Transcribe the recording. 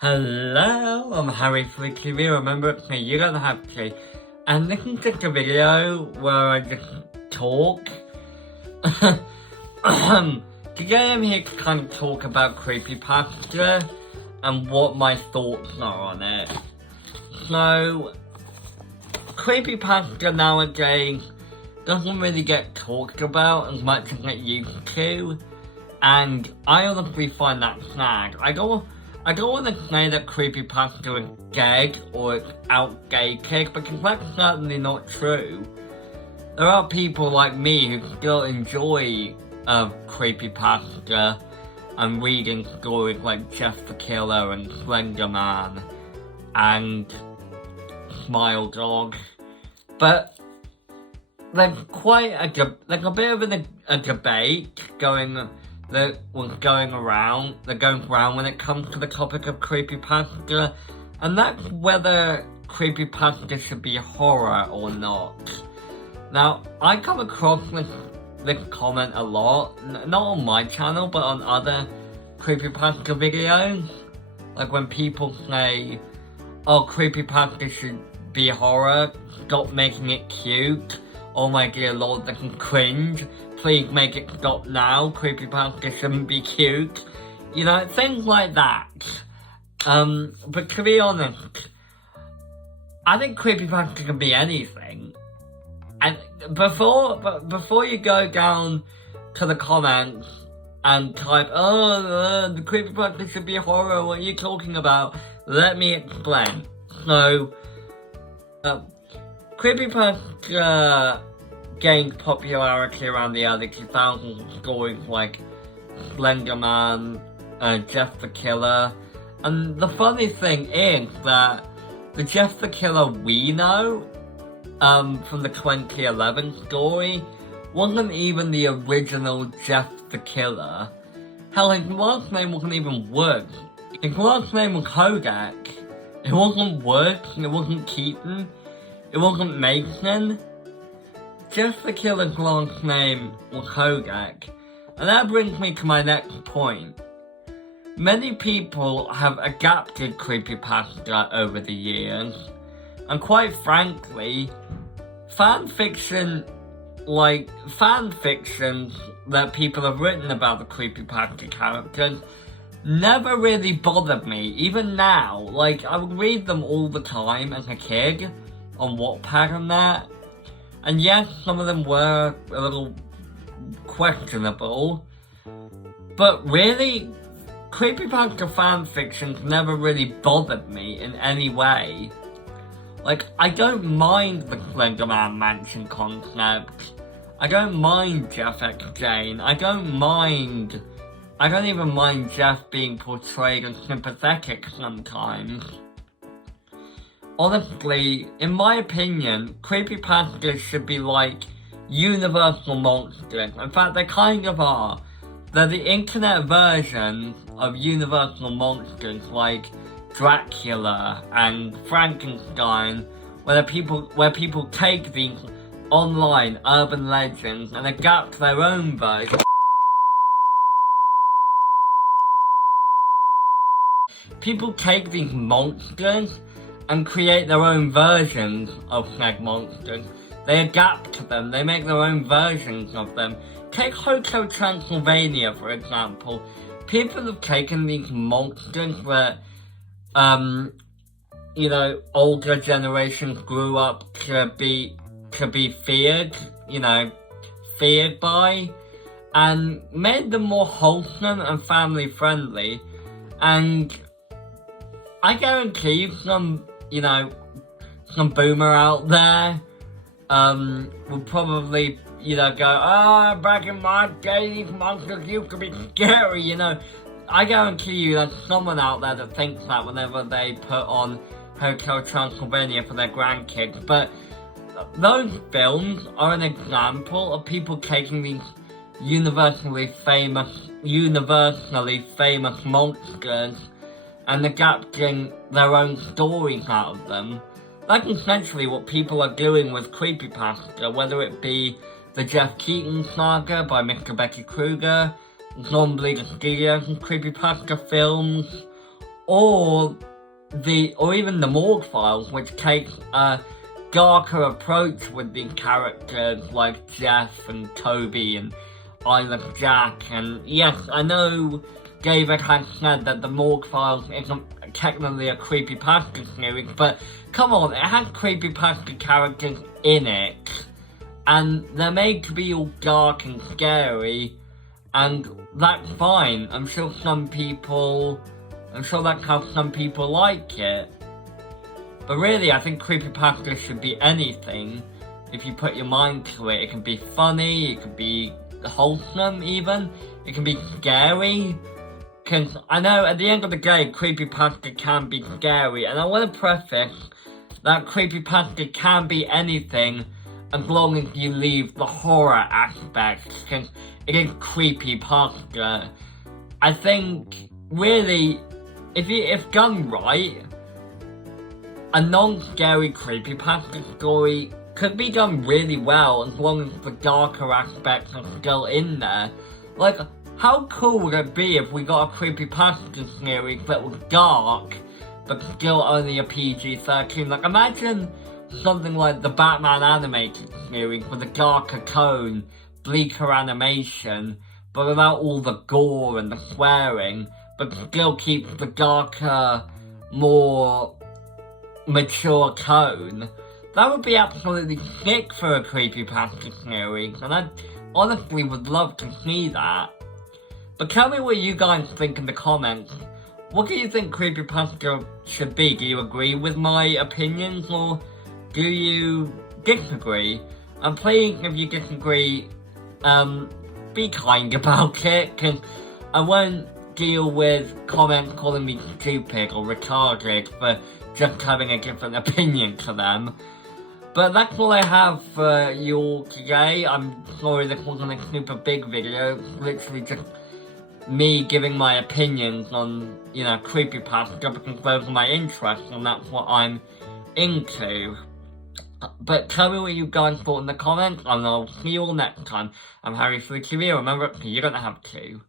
Hello, I'm Harry for TV. Remember, it's me, you don't have to. And this is just a video where I just talk. Today I'm here to kind of talk about creepypasta and what my thoughts are on it. So, creepypasta nowadays doesn't really get talked about as much as it used to. And I honestly find that sad. I don't want to say that creepypasta is dead or it's outdated, because that's certainly not true. There are people like me who still enjoy creepypasta and reading stories like Jeff the Killer and Slender Man and Smile Dog. But there's quite a bit of a debate going around when it comes to the topic of creepypasta, and that's whether creepypasta should be horror or not. Now, I come across this comment a lot, not on my channel, but on other creepypasta videos. Like when people say, oh, creepypasta should be horror, stop making it cute. Oh my dear lord, this is cringe. Please make it stop now. Creepypasta shouldn't be cute. You know, things like that. But to be honest, I think creepypasta can be anything. And before you go down to the comments and type, oh, the creepypasta should be horror, what are you talking about? Let me explain. So, creepypasta gained popularity around the early 2000s, stories like Slender Man, Jeff the Killer. And the funny thing is that the Jeff the Killer we know, from the 2011 story, wasn't even the original Jeff the Killer. Hell, his last name wasn't even Woods. His last name was Kodak. It wasn't Woods, it wasn't Keaton, it wasn't Mason. Jeff the Killer's last name was Kodak. And that brings me to my next point. Many people have adapted creepypasta over the years, and quite frankly, fanfiction that people have written about the creepypasta characters never really bothered me. Even now, like, I would read them all the time as a kid on Wattpad and that. And yes, some of them were a little questionable, but really, creepypasta fanfictions never really bothered me in any way. Like, I don't mind the Slender Man Mansion concept, I don't mind Jeff X Jane, I don't even mind Jeff being portrayed as sympathetic sometimes. Honestly, in my opinion, creepypastas should be like universal monsters. In fact, they kind of are. They're the internet version of universal monsters like Dracula and Frankenstein, where people take these online urban legends and adapt their own version. People take these monsters and create their own versions of said monsters. They adapt them, they make their own versions of them. Take Hotel Transylvania, for example. People have taken these monsters that, older generations grew up to be feared, feared by, and made them more wholesome and family friendly. And I guarantee you some boomer out there, will probably, go, back in my day, these monsters used to be scary, I guarantee you there's someone out there that thinks that whenever they put on Hotel Transylvania for their grandkids. But those films are an example of people taking these universally famous monsters and adapting their own stories out of them. That's essentially what people are doing with creepypasta, whether it be the Jeff Keaton saga by Mr. Becky Kruger, Zombie the Studios and creepypasta films, or even the Morgue Files, which takes a darker approach with the characters like Jeff and Toby and Isaac Jack. And yes, I know David has said that the Morgue Files isn't technically a creepypasta series, but come on, it has creepypasta characters in it, and they're made to be all dark and scary, and that's fine. I'm sure that's how some people like it. But really, I think creepypasta should be anything. If you put your mind to it, it can be funny, it can be wholesome even, it can be scary. Because I know at the end of the day, creepypasta can be scary, and I want to preface that creepypasta can be anything as long as you leave the horror aspect, because it is creepypasta. I think, really, if done right, a non-scary creepypasta story could be done really well as long as the darker aspects are still in there. Like, how cool would it be if we got a creepypasta series that was dark, but still only a PG-13? Like, imagine something like the Batman animated series with a darker tone, bleaker animation, but without all the gore and the swearing, but still keeps the darker, more mature tone. That would be absolutely sick for a creepypasta series, and I honestly would love to see that. But tell me what you guys think in the comments. What do you think creepypasta should be? Do you agree with my opinions, or do you disagree? And please, if you disagree, be kind about it, because I won't deal with comments calling me stupid or retarded for just having a different opinion to them. But that's all I have for you all today. I'm sorry this wasn't a super big video. It's literally just me giving my opinions on, creepypasta, because those are my interests and that's what I'm into. But tell me what you guys thought in the comments, and I'll see you all next time. I'm Harry for the TV. Remember, you don't have to.